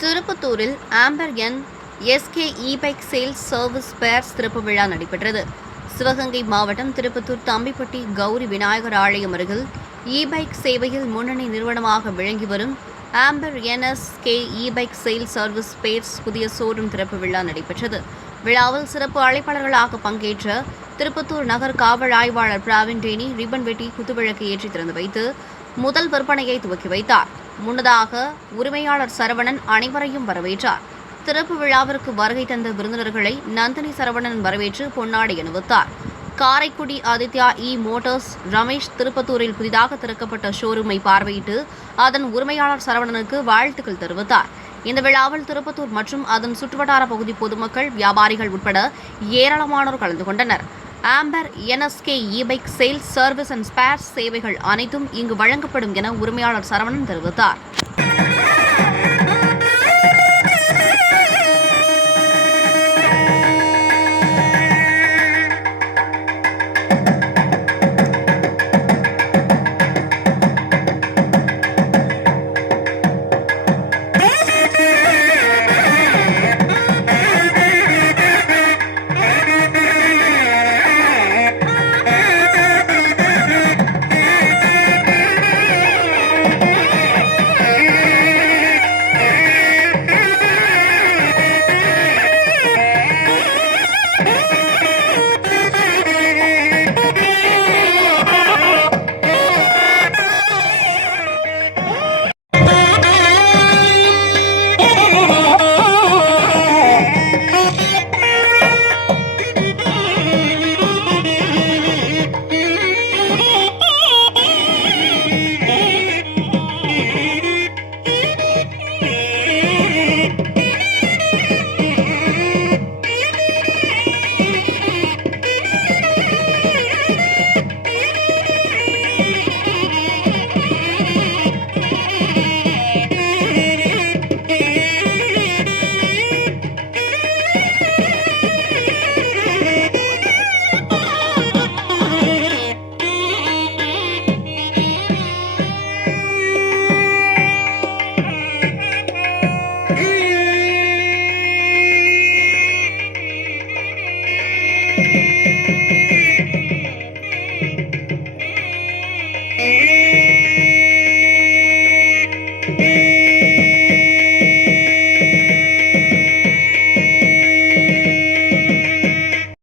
திருப்பத்தூரில் Amber SK e bike sales service spares திறப்பு விழா நடைபெற்றது. சிவகங்கை மாவட்டம் திருப்பத்தூர் தம்பிப்பட்டி கௌரி விநாயகர் ஆலயம் அருகில் இ-பைக் சேவையில் முன்னணி நிறுவனமாக விளங்கி வரும் Amber SK e bike sales service spares புதிய ஷோரூம் திறப்பு விழா நடைபெற்றது. விழாவில் சிறப்பு அழைப்பாளர்களாக பங்கேற்ற திருப்பத்தூர் நகர் காவல் ஆய்வாளர் பிராவின் டேனி ரிப்பன் வெட்டி குத்துவிளக்கு ஏற்றி திறந்து வைத்து முதல் விற்பனையை துவக்கி வைத்தார். முன்னதாக உரிமையாளர் சரவணன் அனைவரையும் வரவேற்றார். திறப்பு விழாவிற்கு வருகை தந்த விருந்தினர்களை நந்தினி சரவணன் வரவேற்று பொன்னாடை அணிவித்தார். காரைக்குடி ஆதித்யா மோட்டார்ஸ் ரமேஷ் திருப்பத்தூரில் புதிதாக திறக்கப்பட்ட ஷோரூமை பார்வையிட்டு அதன் உரிமையாளர் சரவணனுக்கு வாழ்த்துக்கள் தெரிவித்தார். இந்த விழாவில் திருப்பத்தூர் மற்றும் அதன் சுற்றுவட்டார பகுதி பொதுமக்கள், வியாபாரிகள் உட்பட ஏராளமானோர் கலந்து கொண்டனர். Amber SK e bike sales service and spares சேவைகள் அனைத்தும் இங்கு வழங்கப்படும் என உரிமையாளர் சரவணன் தெரிவித்தார்.